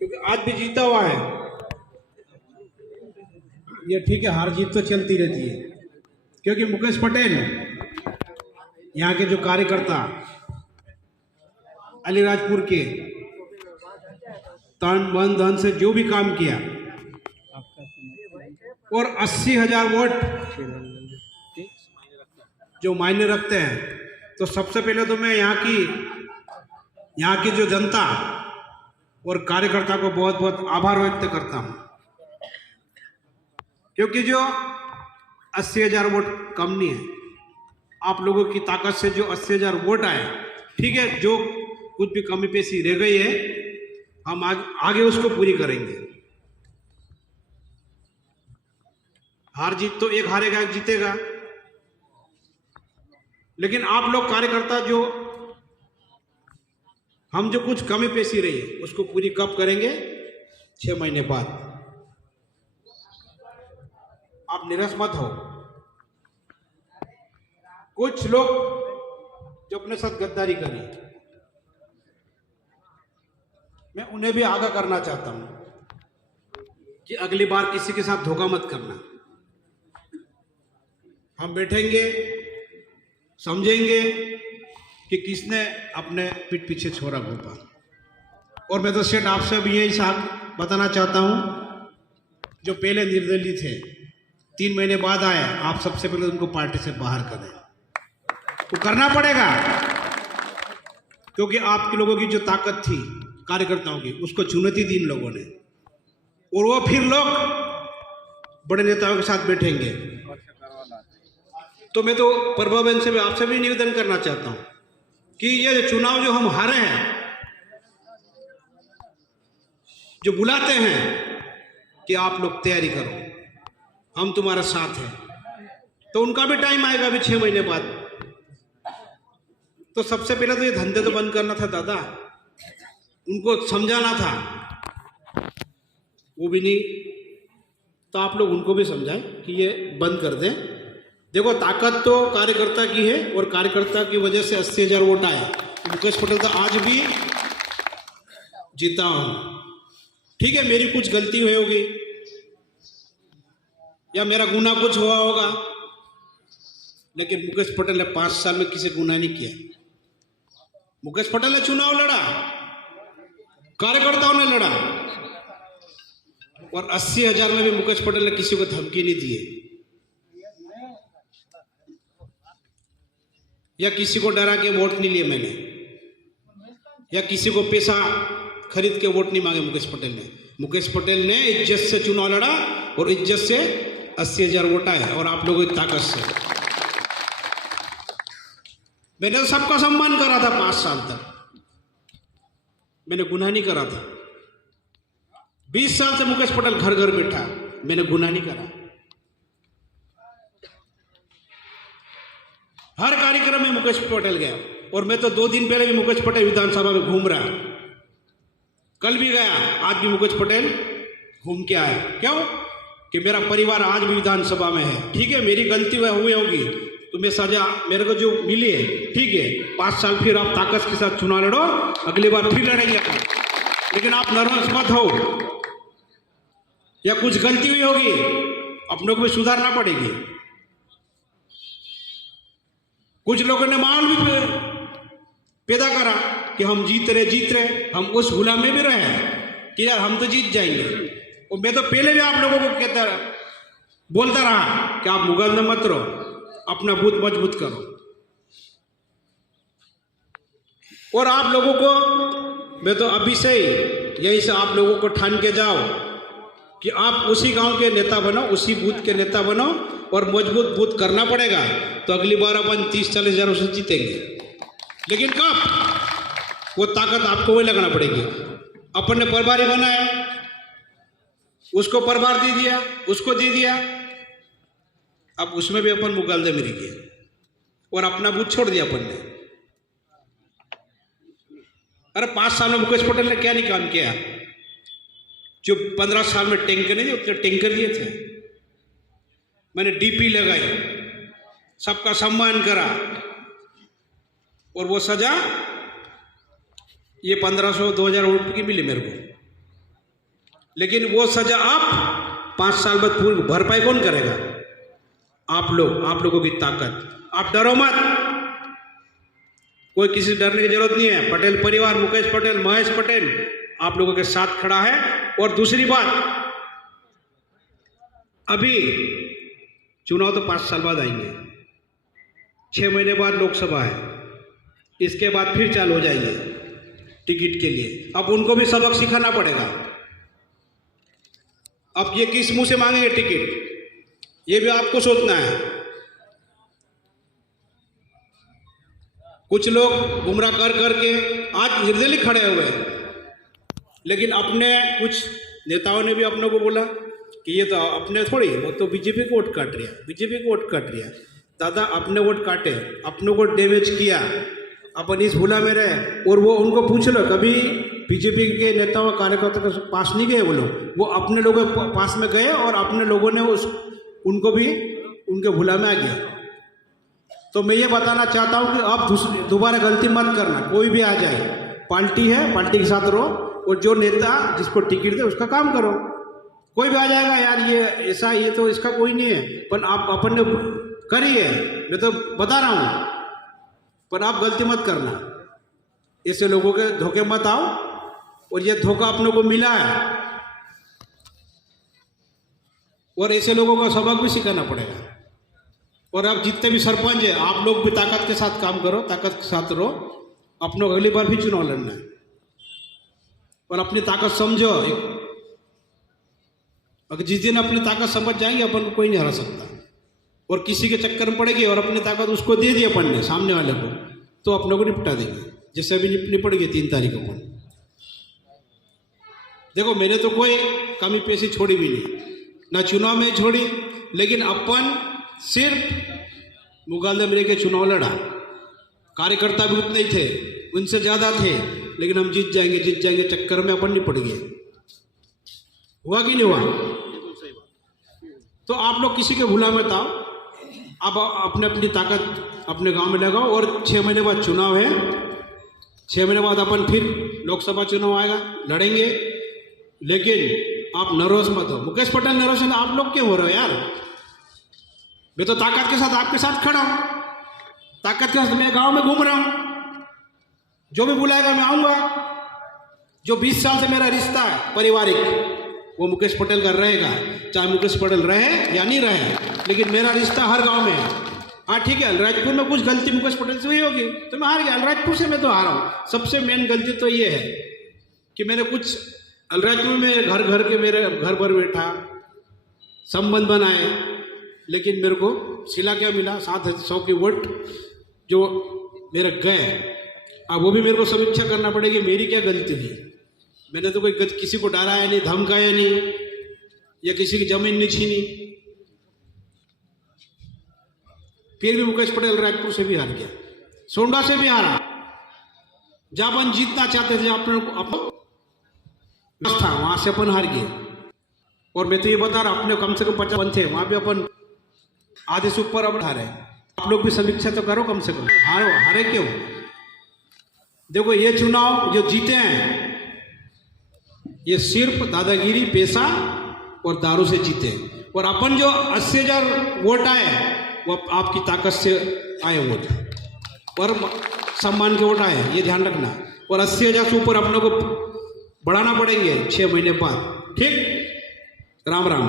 क्योंकि आज भी जीता हुआ है। ये ठीक है, हार जीत तो चलती रहती है, क्योंकि मुकेश पटेल यहाँ के जो कार्यकर्ता अलीराजपुर के तन मन धन से जो भी काम किया और 80,000 वोट जो मायने रखते हैं, तो सबसे पहले तो मैं यहाँ की जो जनता और कार्यकर्ता को बहुत बहुत आभार व्यक्त करता हूँ, क्योंकि जो 80,000 वोट कम नहीं है। आप लोगों की ताकत से जो 80,000 वोट आए, ठीक है, जो कुछ भी कमी पेशी रह गई है हम आगे उसको पूरी करेंगे। हार जीत तो एक हारेगा एक जीतेगा, लेकिन आप लोग कार्यकर्ता जो हम जो कुछ कमी पेशी रही है उसको पूरी कब करेंगे? 6 महीने बाद। आप निराश मत हो। कुछ लोग जो अपने साथ गद्दारी करें, मैं उन्हें भी आगाह करना चाहता हूं कि अगली बार किसी के साथ धोखा मत करना। हम बैठेंगे, समझेंगे कि किसने अपने पीठ पीछे छोड़ा घोपा। और मैं तो सेठ आपसे भी यही साथ बताना चाहता हूं, जो पहले निर्दलीय थे 3 महीने बाद आए, आप सबसे पहले उनको पार्टी से बाहर करें। वो करना पड़ेगा, क्योंकि आपके लोगों की जो ताकत थी कार्यकर्ताओं की, उसको चुनौती दी इन लोगों ने, और वो फिर लोग बड़े नेताओं के साथ बैठेंगे। तो मैं तो प्रभाबेन से भी आपसे भी निवेदन करना चाहता हूं कि ये जो चुनाव जो हम हारे हैं, जो बुलाते हैं कि आप लोग तैयारी करो, हम तुम्हारा साथ हैं, तो उनका भी टाइम आएगा अभी 6 महीने बाद। तो सबसे पहले तो ये धंधे तो बंद करना था दादा, उनको समझाना था, वो भी नहीं। तो आप लोग उनको भी समझाएं कि ये बंद कर दें। देखो, ताकत तो कार्यकर्ता की है, और कार्यकर्ता की वजह से 80,000 वोट आए। मुकेश पटेल तो आज भी जीता हूं। ठीक है, मेरी कुछ गलती हुई होगी या मेरा गुनाह कुछ हुआ होगा, लेकिन मुकेश पटेल ने 5 साल में किसी गुनाह नहीं किया। मुकेश पटेल ने चुनाव लड़ा, कार्यकर्ताओं ने लड़ा, और 80,000 में भी मुकेश पटेल ने किसी को धमकी नहीं दी, या किसी को डरा के वोट नहीं लिए मैंने, या किसी को पैसा खरीद के वोट नहीं मांगे मुकेश पटेल ने। मुकेश पटेल ने इज्जत से चुनाव लड़ा, और इज्जत से 80,000 वोट आए, और आप लोगों की ताकत से। मैंने तो सबका सम्मान करा था 5 साल तक, मैंने गुनाह नहीं करा था। 20 साल से मुकेश पटेल घर घर बैठा, मैंने गुनाह नहीं करा। हर कार्यक्रम में मुकेश पटेल गया, और मैं तो 2 दिन पहले भी मुकेश पटेल विधानसभा में घूम रहा, कल भी गया, आज भी मुकेश पटेल घूम के आया। क्यों? कि मेरा परिवार आज भी विधानसभा में है। ठीक है, मेरी गलती हुई होगी तो मैं सजा मेरे को जो मिली है, ठीक है, 5 साल फिर आप ताकत के साथ चुनाव लड़ो, अगली बार फिर लड़ेंगे अपन। लेकिन आप नर्वस मत हो, या कुछ गलती हुई होगी अपनों को भी सुधारना पड़ेगी। कुछ लोगों ने माहौल भी पैदा करा कि हम जीत रहे, हम उस गुलाम में भी रहे कि यार हम तो जीत जाएंगे। और मैं तो पहले भी आप लोगों को बोलता रहा कि आप मुगल मत रहो, अपना बूथ मजबूत करो। और आप लोगों को मैं तो अभी से ही यहीं से आप लोगों को ठान के जाओ कि आप उसी गांव के नेता बनो, उसी बूथ के नेता बनो, और मजबूत बूथ करना पड़ेगा। तो अगली बार अपन 30-40 हजार से जीतेंगे। लेकिन कब? वो ताकत आपको वही लगाना पड़ेगी। अपन ने प्रभारी बनाया, उसको प्रभार दे दिया, उसको दे दिया, अब उसमें भी अपन मुगालदे में गए और अपना बूथ छोड़ दिया अपन ने। अरे 5 साल में मुकेश पटेल ने क्या नहीं काम किया? जो 15 साल में टैंकर नहीं दिए, उतने टैंकर दिए थे। मैंने डीपी लगाई, सबका सम्मान करा, और वो सजा ये 1500-2000 वोट की मिली मेरे को। लेकिन वो सजा आप 5 साल बाद पूरी भरपाई कौन करेगा? आप लोगों की ताकत। आप डरो मत, कोई किसी डरने की जरूरत नहीं है। पटेल परिवार, मुकेश पटेल, महेश पटेल आप लोगों के साथ खड़ा है। और दूसरी बात, अभी चुनाव तो 5 साल बाद आएंगे, 6 महीने बाद लोकसभा है, इसके बाद फिर चालू हो जाएंगे टिकट के लिए। अब उनको भी सबक सिखाना पड़ेगा। अब ये किस मुंह से मांगेंगे टिकट, ये भी आपको सोचना है। कुछ लोग गुमराह कर करके आज निर्दलीय खड़े हुए हैं, लेकिन अपने कुछ नेताओं ने भी अपनों को बोला कि ये तो अपने थोड़ी, वो तो बीजेपी को वोट काट रहा है, बीजेपी को वोट काट रहा है। दादा अपने वोट काटे, अपनों को डैमेज किया, अपन इस भूला में रहे। और वो उनको पूछ लो, कभी बीजेपी के नेताओं कार्यकर्ता के पास नहीं गए वो लोग, वो अपने लोगों के पास में गए और अपने लोगों ने उनको भी उनके भूला में आ गया। तो मैं ये बताना चाहता हूँ कि आप दोबारा गलती मत करना। कोई भी आ जाए, पार्टी है, पार्टी के साथ रहो, और जो नेता जिसको टिकट दे उसका काम करो। कोई भी आ जाएगा यार ये ऐसा, ये तो इसका कोई नहीं है, पर आप अपन ने करिए, मैं तो बता रहा हूँ, पर आप गलती मत करना। ऐसे लोगों के धोखे मत आओ, और ये धोखा अपनों को मिला है, और ऐसे लोगों को सबक भी सिखाना पड़ेगा। और अब जितने भी सरपंच है, आप लोग भी ताकत के साथ काम करो, ताकत के साथ रहो। अपनों को अगली बार भी चुनाव लड़ना है, और अपनी ताकत समझो। अगर जिस दिन अपनी ताकत समझ जाएंगे, अपन को कोई नहीं हरा सकता। और किसी के चक्कर में पड़ेगी और अपनी ताकत उसको दे दी अपन ने सामने वाले को, तो अपनों को निपटा देंगे, जैसे अभी निपट गई 3 तारीख को। देखो मैंने तो कोई कमी पेशी छोड़ी भी नहीं, ना चुनाव में छोड़ी, लेकिन अपन सिर्फ मुगालदे में के चुनाव लड़ा। कार्यकर्ता भी उतने ही थे, उनसे ज़्यादा थे, लेकिन हम जीत जाएंगे चक्कर में अपन नहीं पड़ गए। हुआ कि नहीं हुआ? तो आप लोग किसी के भूला मत आओ, आप अपने अपनी ताकत अपने गांव में लगाओ। और 6 महीने बाद चुनाव है, 6 महीने बाद अपन फिर लोकसभा चुनाव आएगा, लड़ेंगे। लेकिन आप नर्वस मत हो। मुकेश पटेल नर्वस है, आप लोग क्यों हो रहे हो यार? मैं तो ताकत के साथ आपके साथ खड़ा हूं, ताकत के साथ मैं गांव में घूम रहा हूं। जो भी बुलाएगा मैं आऊंगा। जो 20 साल से मेरा रिश्ता है पारिवारिक, वो मुकेश पटेल का रहेगा, चाहे मुकेश पटेल रहे या नहीं रहे, लेकिन मेरा रिश्ता हर गांव में है। हाँ ठीक है, अलीराजपुर में कुछ गलती मुकेश पटेल से हुई होगी तो मैं हार गया। अलीराजपुर से मैं तो हारा हूँ। सबसे मेन गलती तो ये है कि मैंने कुछ अलीराजपुर में घर घर के मेरे घर पर बैठा, संबंध बनाए, लेकिन मेरे को सिला क्या मिला? 700 की वोट जो मेरे गए। अब वो भी मेरे को समीक्षा करना पड़ेगी, मेरी क्या गलती थी। मैंने तो कोई किसी को डराया नहीं, धमकाया नहीं, या किसी की जमीन नहीं छीनी। फिर भी मुकेश पटेल राजपुर से भी हार गया, सोंडा से भी हारा। जहां अपन जीतना चाहते थे अपन था, वहां से अपन हार गए। और मैं तो ये बता रहा, अपने कम से कम 55 थे, वहां भी अपन आधे से ऊपर अपन हारे। आप लोग भी समीक्षा तो करो कम से कम। हारे क्यों? देखो ये चुनाव जो जीते हैं, ये सिर्फ दादागिरी, पैसा और दारू से जीते हैं। और अपन जो 80,000 वोट आए, वो आपकी ताकत से आए वोट और सम्मान के वोट आए, ये ध्यान रखना। और 80,000 से ऊपर अपनों को बढ़ाना पड़ेंगे 6 महीने बाद। ठीक, राम राम।